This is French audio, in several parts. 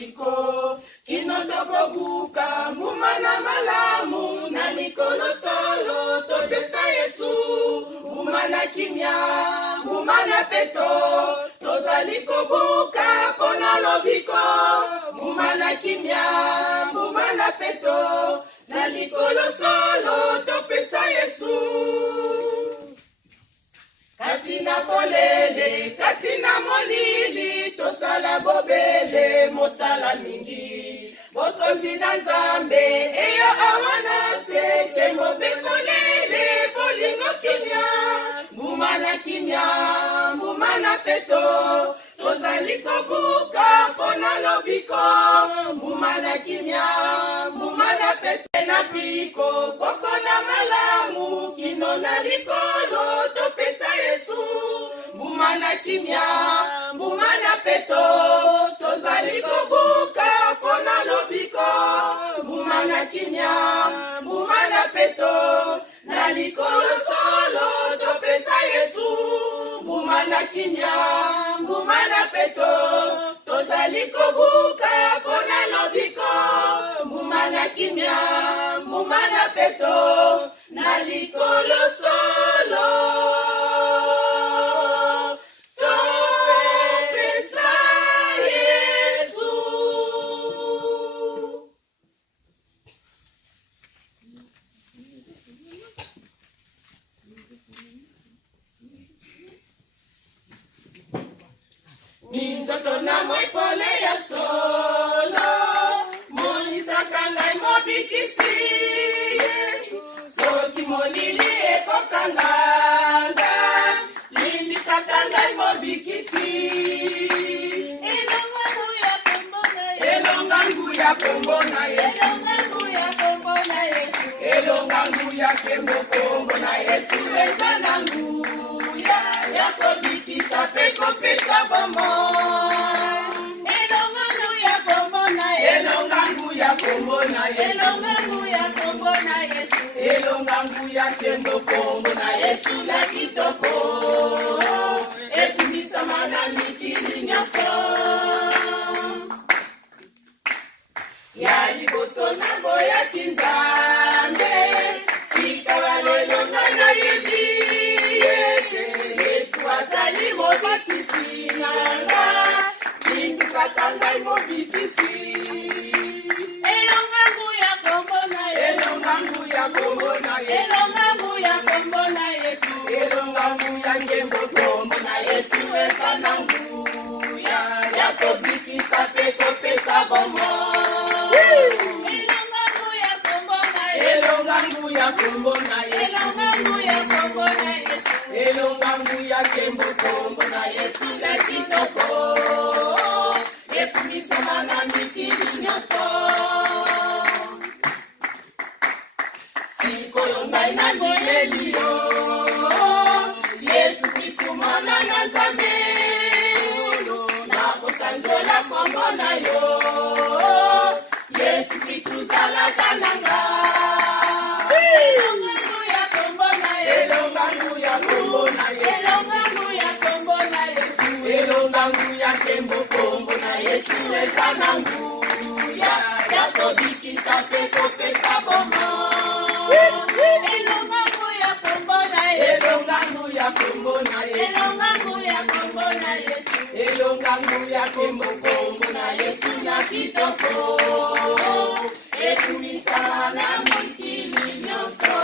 lobiko kinotoko buka mumana malamu na likolo solo topesa Yesu mumana kimia mumana peto tozali kobuka pona lobiko mumana kimia mumana peto na likolo solo topesa Yesu katina polele katina molili tosala bobele mosala mingi bokonzi na nzambe eyo awana se tembo pekolele bolingo kimia mbumana kimia mbumana peto tozali kobuka pona lobiko mbumana kimia mbumana peto na piko koko na malamu kino na likolo topesa Yesu mbumana kimia mbumana peto tozali kobuka pona lobiko mbumana kimia mbumana peto na likolo solo topesa Yesu mbumana kimia mbumana peto tozali kobuka pona lobiko mbumana kimia mbumana peto na likolo solo topesa Yesu. Minzoto na moipole ya solo monisaka ngai mobikisi Yesu soki molili ekokanganga limbisaka ngai mobikisi elongangu ya kombo na Yesu elongangu ya kombo na Yesu eza na nguya ya kobikisa pe kopesa bomo elongangu ya kombo na Yesu elongangu ya kombo na Yesu elongangu ya kombo na Yesu na kitoko epumisama na mikili nyonso ya liboso na boyaki Nzambe sika balelo ngai nayebi ete Yesu azali mobikisi nanga limbisaka ngai mobikisi elongangu ya kombo na Yesu elongangu ya kombo na Yesu elongangu ya ngembo kombo na Yesu eza na nguya ya kobikisa pe kopesa bomo elongangu ya kombo na Yesu elongangu ya kembo kombo na Yesu na kitoko ekumisama na mikili nyonso sikoyo ngai na bileli yo Yesu Kristu mwana na Nzambe nakosanzola kombo na yo Yesu Kristu zalaka na nga elongangu ya kombo na Yesu elongangu ya kembo kombo na Yesu eza na nguya ya kobikisa pe kopesa bomo elongangu ya kombo na Yesu elongangu ya kembo kombo na Yesu na kitoko ekumisama na mikili nyonso.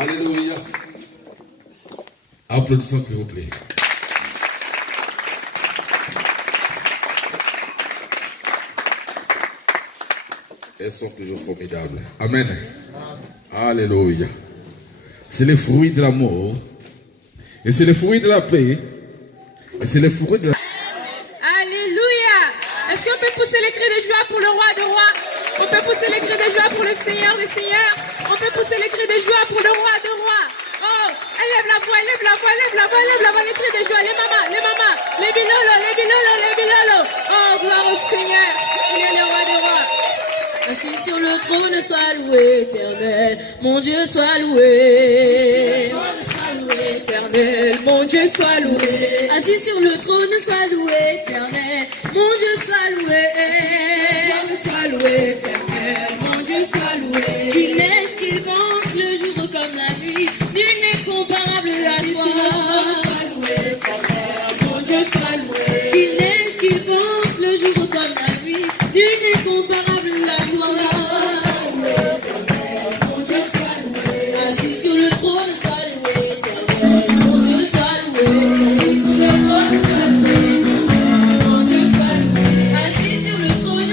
Alléluia. Applaudissons s'il vous plaît. Elles sont toujours formidables. Amen. Alléluia. C'est le fruit de l'amour. Et c'est le fruit de la paix. Et c'est le fruit de la... Alléluia. Est-ce qu'on peut pousser les cris de joie pour le roi de rois? On peut pousser les cris de joie pour le Seigneur des seigneurs. On peut pousser les cris de joie pour le roi de rois. Oh, élève la voix, élève la voix, élève la voix, élève la voix, les cris de joie, les mamas, les bilolo, les bilolo, les bilolo. Oh, gloire au Seigneur, il est le roi des rois. Assis sur le trône, sois loué, éternel. Mon Dieu, sois loué. Sois loué, éternel. éternel, mon Dieu soit loué. Assis sur le trône, sois loué, éternel. Mon Dieu soit loué. Soit loué, éternel, mon Dieu soit loué. Qu'il neige, qu'il vente, le jour comme la nuit. Nul n'est comparable à toi. Soit loué, éternel, mon Dieu soit loué. Qu'il neige, qu'il vente, le jour comme la nuit. Nul n'est comparable à toi. Mon Dieu soit loué. Assis sur le trône, sois loué, éternel. Mon Dieu soit loué. Assis sur le trône, soit loué. Mon Dieu soit loué. Assis sur le trône,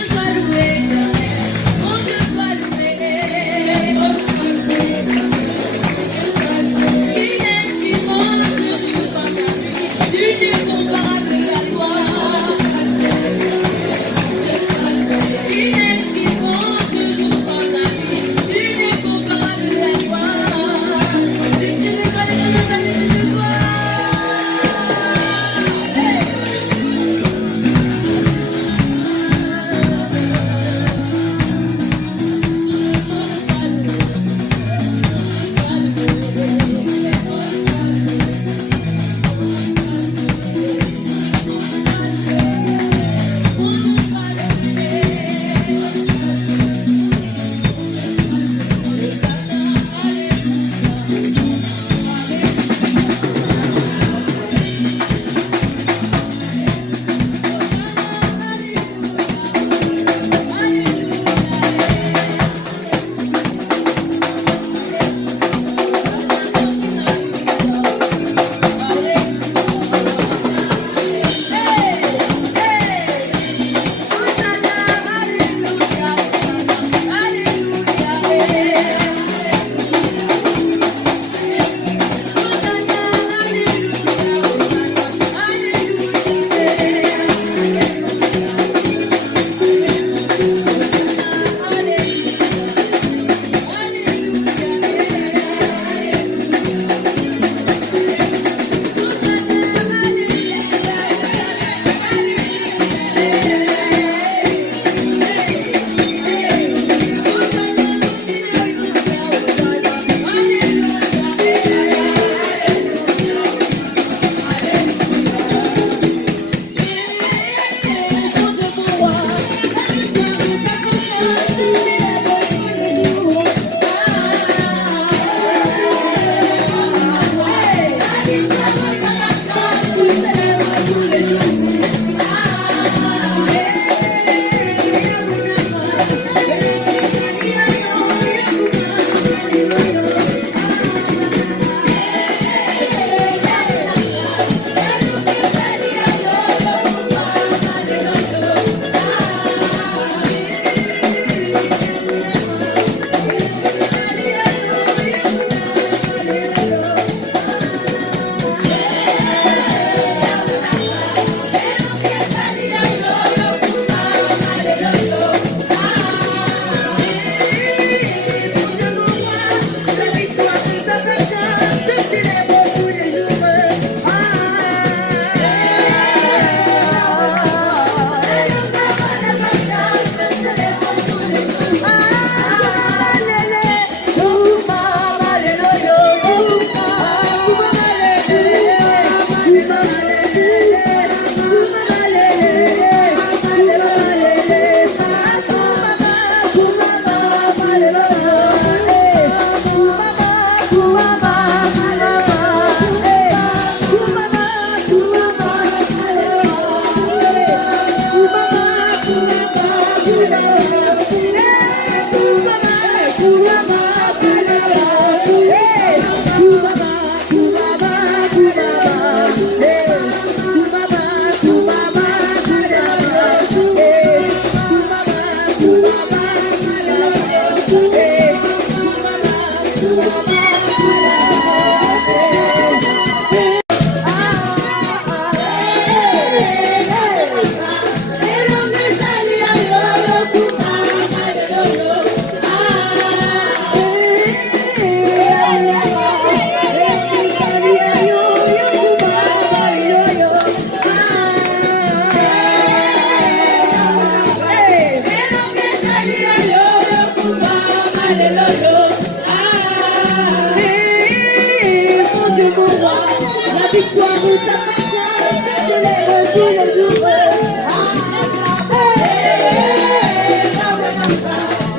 victoire t'appartient, je célèbre tous les jours.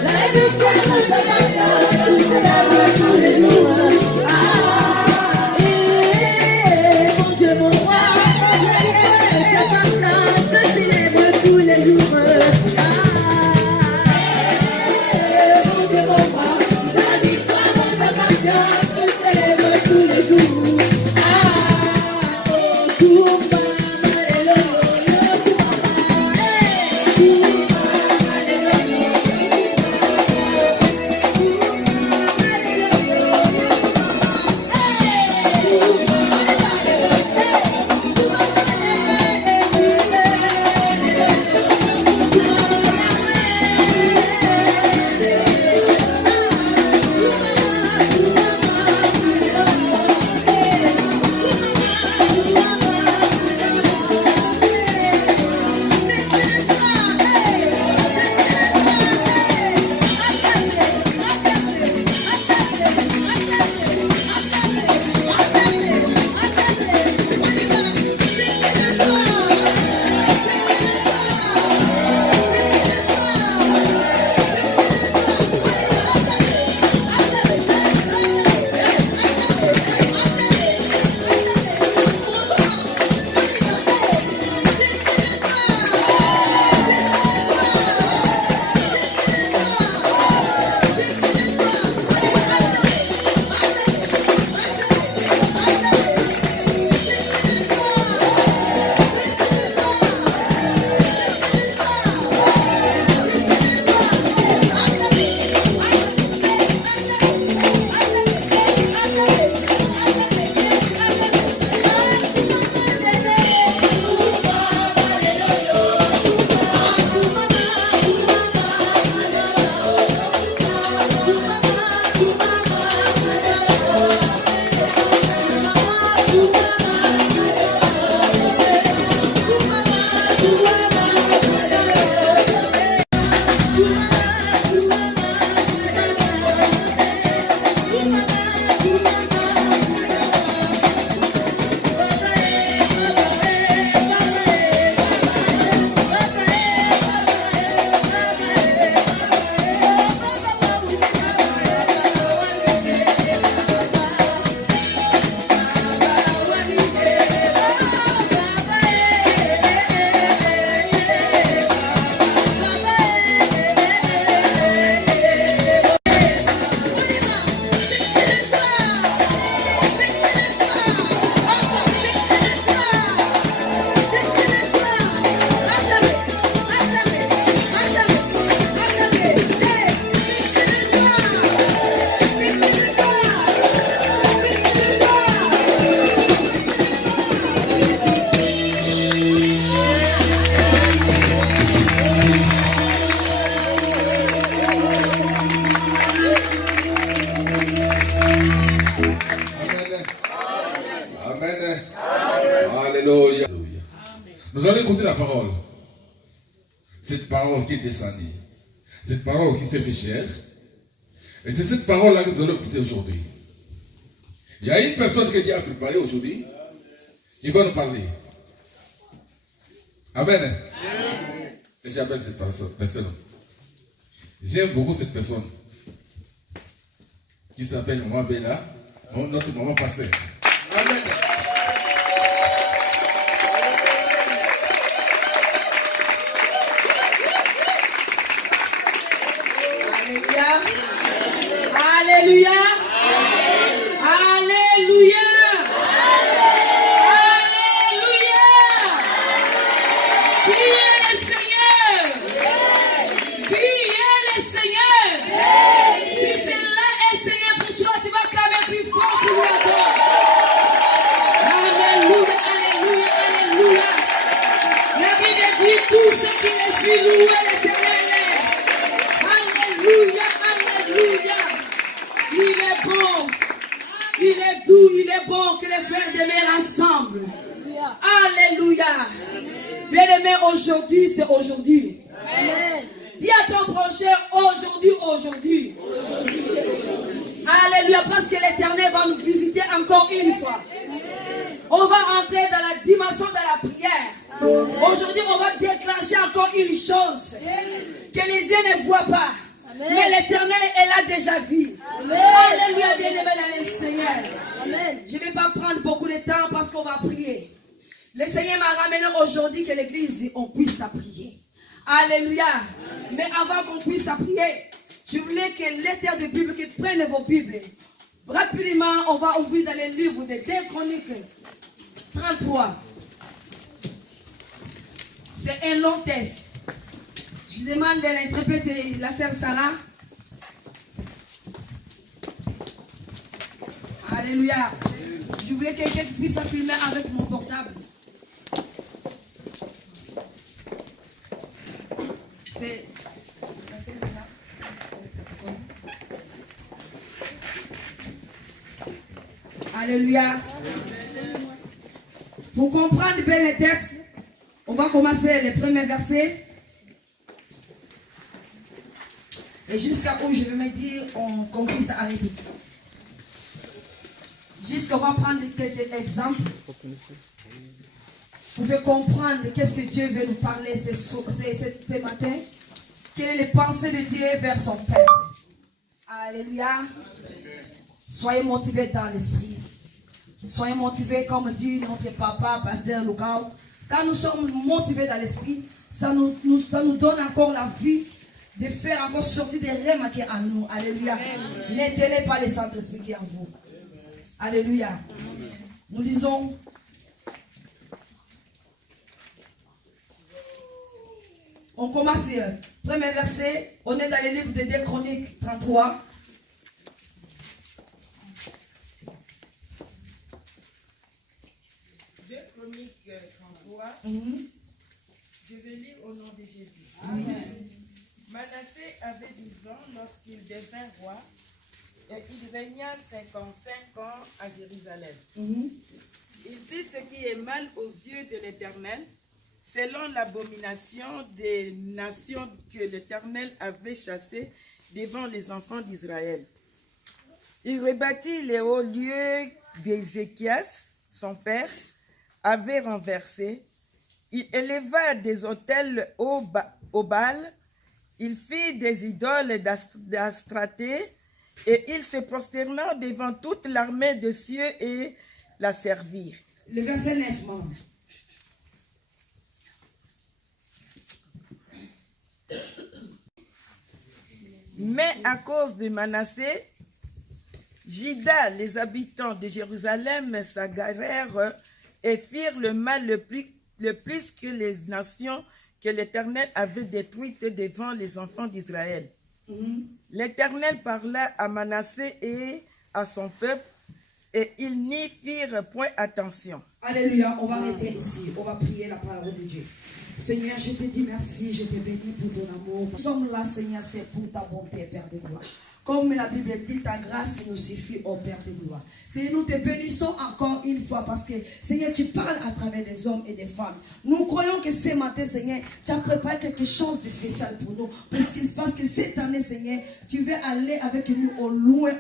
La victoire t'appartient, je célèbre tous les jours. Mon Dieu, mon roi, la victoire t'appartient, je célèbre tous les jours. Mon Dieu, mon roi, la victoire t'appartient, je célèbre tous les jours. Alléluia. Nous allons écouter la parole. Cette parole qui est descendue. Cette parole qui s'est fait chair. Et c'est cette parole-là que nous allons écouter aujourd'hui. Il y a une personne que Dieu a préparée aujourd'hui qui va nous parler. Amen. Et j'appelle cette personne. J'aime beaucoup cette personne qui s'appelle Maman Bella, notre maman pasteur. Amen. Alléluia. Alléluia. Alléluia. Qui est le Seigneur? Qui est le Seigneur? Si celle-là est Seigneur pour toi, tu vas clamer plus fort pour lui adorer. Alléluia, alléluia, alléluia. La Bible dit tout ce qui respire louer l'Éternel. Alléluia, alléluia. Il est bon, il est doux, il est bon que les frères demeurent ensemble. Alléluia. Bien-aimé, aujourd'hui, c'est aujourd'hui. Amen. Dis à ton prochain, aujourd'hui, aujourd'hui. Alléluia, parce que l'Éternel va nous visiter encore une fois. On Aujourd'hui, on va déclencher encore une chose que les yeux ne voient pas. Mais l'Éternel est là déjà vu. Alléluia, bien-aimé dans le Seigneur. Amen. Je ne vais pas prendre beaucoup de temps parce qu'on va prier. Le Seigneur m'a ramené aujourd'hui que l'église, on puisse prier. Alléluia. Mais avant qu'on puisse prier, je voulais que l'éther de Bible, que prennent vos Bibles. Rapidement, on va ouvrir dans les livres des 2 Chroniques 33. C'est un long texte. Je demande de l'interpréter, la sœur Sarah. Alléluia. Je voulais que quelqu'un puisse filmer avec mon portable. C'est... Alléluia. Pour comprendre bien les textes, on va commencer les premiers versets. Et jusqu'à où je vais me dire, qu'on puisse arrêter. Jusqu'à on va prendre quelques exemples. Vous pouvez comprendre qu'est-ce que Dieu veut nous parler ce matin. Quelle est les pensées de Dieu vers son peuple. Alléluia. Soyez motivés dans l'esprit. Soyez motivés comme dit notre papa, pasteur Lucas. Quand nous sommes motivés dans l'esprit, ça nous donne encore la vie de faire encore sortir des rêves qui sont en nous. Alléluia. N'aidez pas les Saint-Esprit qui est en vous. Alléluia. Nous lisons. On commence. Premier verset. On est dans le livre de 2 Chroniques 33. Chroniques 33. Je vais lire au nom de Jésus. Amen. Manassé avait 12 ans lorsqu'il devint roi et il régna 55 ans à Jérusalem. Il fit ce qui est mal aux yeux de l'Éternel, selon l'abomination des nations que l'Éternel avait chassées devant les enfants d'Israël. Il rebâtit les hauts lieux d'Ézéchias, son père, avait renversé. Il éleva des autels au Baal. Il fit des idoles d'Astraté et il se prosterna devant toute l'armée de cieux et la servir. Le verset 9, maman. Mais à cause de Manassé, Juda, les habitants de Jérusalem s'agarèrent et firent le mal le plus que les nations que l'Éternel avait détruites devant les enfants d'Israël. L'Éternel parla à Manassé et à son peuple, et ils n'y firent point attention. Alléluia, on va arrêter ici, on va prier la parole de Dieu. Seigneur, je te dis merci, je te bénis pour ton amour. Nous sommes là, Seigneur, c'est pour ta bonté, Père de gloire. Comme la Bible dit, ta grâce nous suffit, ô Père de gloire. Seigneur, nous te bénissons encore une fois parce que, Seigneur, tu parles à travers des hommes et des femmes. Nous croyons que ce matin, Seigneur, tu as préparé quelque chose de spécial pour nous. Parce que cette année, Seigneur, tu veux aller avec nous au loin,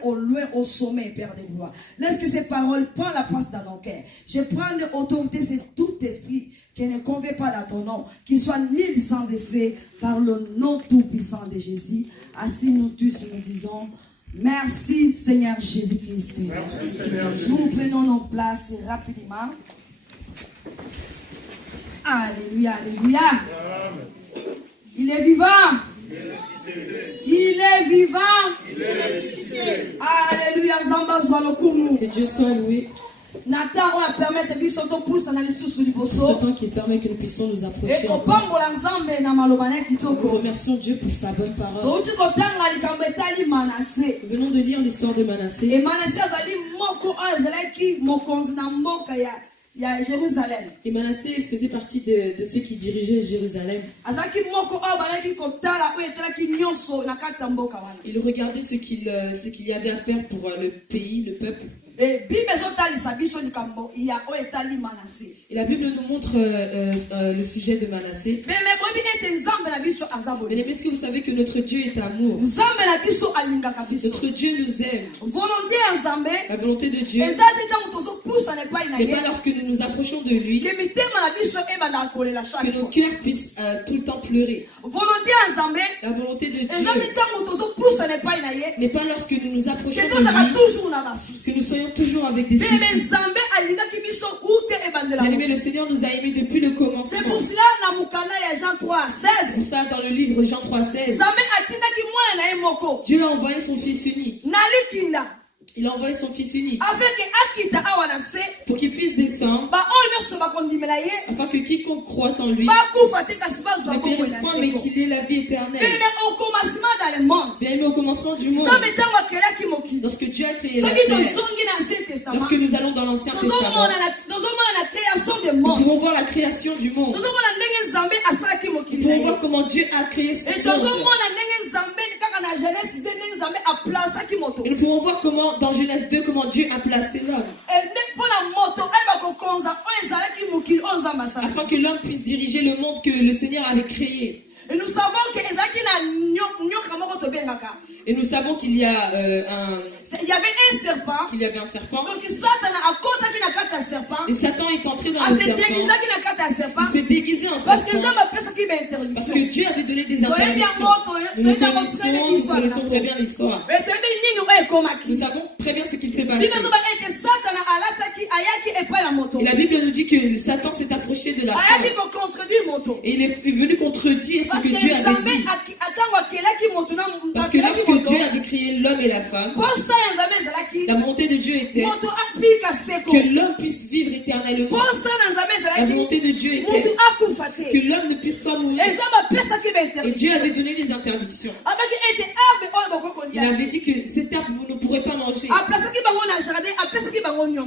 au sommet, Père de gloire. Laisse que ces paroles prennent la place dans nos cœurs. Je prends l'autorité, c'est tout esprit qui ne convient pas dans ton nom, qui soit nul sans effet, par le nom tout-puissant de Jésus. Ainsi nous tous nous disons, merci Seigneur Jésus-Christ. Merci Seigneur Jésus. Nous prenons nos places rapidement. Alléluia, alléluia. Amen. Il est vivant. Il est vivant. Il est ressuscité. Alléluia. Que Dieu soit loué. Ce temps qui permet que nous puissions nous approcher encore. Nous remercions Dieu pour sa bonne parole. Nous venons de lire l'histoire de Manassé. Et Manassé Et Manassé faisait partie de ceux qui dirigeaient Jérusalem. Il regardait ce qu'il y avait à faire pour le pays, le peuple. Et la Bible nous montre le sujet de Manassé. Mais est-ce que vous savez que notre Dieu est amour? Notre Dieu nous aime. La volonté de Dieu, Et pas lorsque nous nous approchons de lui, que nos cœurs puissent tout le temps pleurer. La volonté de Dieu n'est pas lorsque nous nous approchons de lui, que nous soyons toujours avec des soucis. Bien-aimé, le Seigneur nous a aimés depuis le commencement. C'est pour cela, Pour ça, dans le livre Jean 3,16, Dieu a envoyé son Fils unique. Il a envoyé son Fils unique pour qu'il puisse descendre, afin que quiconque croit en lui ne périsse point, mais qu'il ait la vie éternelle. Bien aimé, au commencement du monde, lorsque Dieu a créé la terre, lorsque nous allons dans l'Ancien Testament, nous pouvons voir la création du monde. Nous pouvons voir comment Dieu a créé ce monde. Et nous pouvons voir comment, dans Genèse 2, comment Dieu a placé l'homme. Afin que l'homme puisse diriger le monde que le Seigneur avait créé. Et nous savons que Et nous savons qu'il y a il y avait un serpent. Qu'il y avait un serpent. Donc Satan Et Satan est entré dans le serpent. Il s'est déguisé en serpent. Parce que Dieu avait donné des interdictions. Nous connaissons très bien l'histoire. Nous savons très bien ce qu'il fait passer. Et la Bible nous dit que Satan s'est approché de la femme. Et il est venu contredire ce que Dieu avait dit. Parce que lorsque Dieu avait créé l'homme et la femme, la volonté de Dieu était que l'homme puisse vivre éternellement. La volonté de Dieu était que l'homme ne puisse pas mourir. Et Dieu avait donné des interdictions. Il avait dit que cet arbre vous ne pourrez pas manger.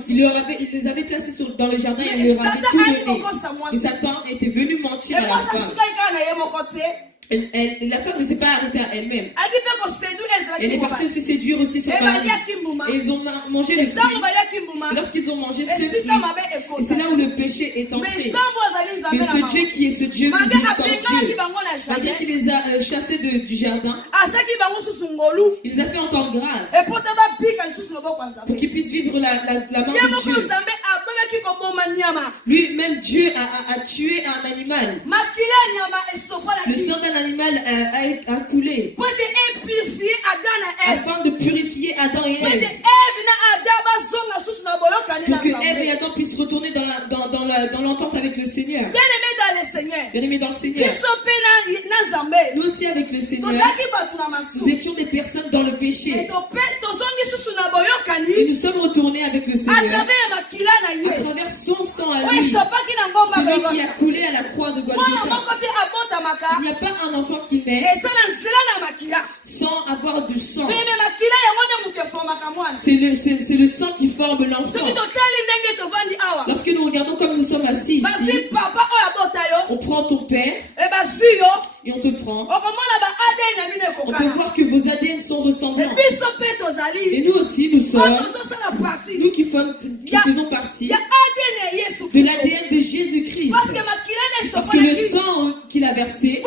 Il les avait placés dans le jardin et il leur avait tout donné. Et Satan était venu mentir à la femme. La femme ne s'est pas arrêtée à elle-même. Elle est partie aussi séduire aussi son mari. Et ils ont mangé les fruits. Et lorsqu'ils ont mangé ce fruit, et c'est là où le péché est entré. Mais ce Dieu qui est ce Dieu miséricordieux, malgré qu'il les a chassés du jardin, il les a fait encore grâce pour qu'ils puissent vivre la main de Dieu. Lui-même, Dieu a tué un animal. Le sang d'un animal a coulé afin de purifier Adam et Ève, pour que Ève et Adam puissent retourner dans l'entente avec le Seigneur. Bien aimé dans le Seigneur, nous aussi avec le Seigneur, nous étions des personnes dans le péché et nous sommes retournés avec le Seigneur à travers son sang à lui, celui qui a coulé à la croix de Golgotha. Il n'y a pas un enfant qui naît sans avoir du sang. C'est le sang qui forme l'enfant. Lorsque nous regardons comme nous sommes assis ici, on prend ton père et on te prend. On peut voir que vos ADN sont ressemblants. Et nous aussi, nous sommes, nous qui faisons partie de l'ADN de Jésus-Christ. Parce que le sang qu'il a versé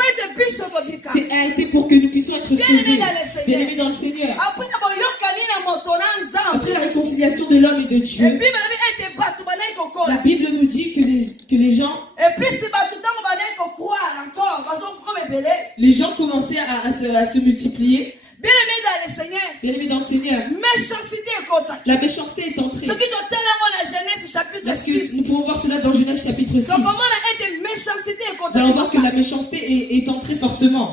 a été pour que nous puissions être sauvés. Bien aimés dans le Seigneur. Après la réconciliation de l'homme et de Dieu, la Bible nous dit que les gens commençaient à se multiplier. Bien aimé dans le Seigneur, la méchanceté est entrée. Parce que nous pouvons voir cela dans Genèse chapitre 6. Nous allons voir que la méchanceté est entrée fortement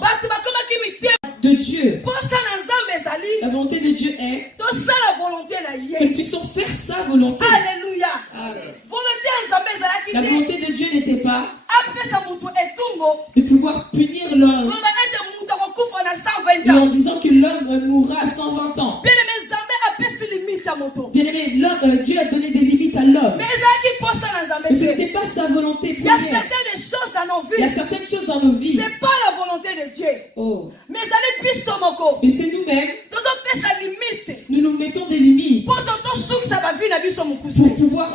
de Dieu. La volonté de Dieu est que nous puissions faire sa volonté. Alléluia. La volonté de Dieu n'était pas de pouvoir punir l'homme et en disant que l'homme mourra à 120 ans. Bien aimé, Dieu a donné des limites à l'homme. Mais ce n'était pas sa volonté Il y a première. certaines choses dans nos vies. Il y a certaines choses dans nos vies. C'est pas la volonté de Dieu. Oh. Mais c'est nous-mêmes. Nous nous mettons des limites pour pouvoir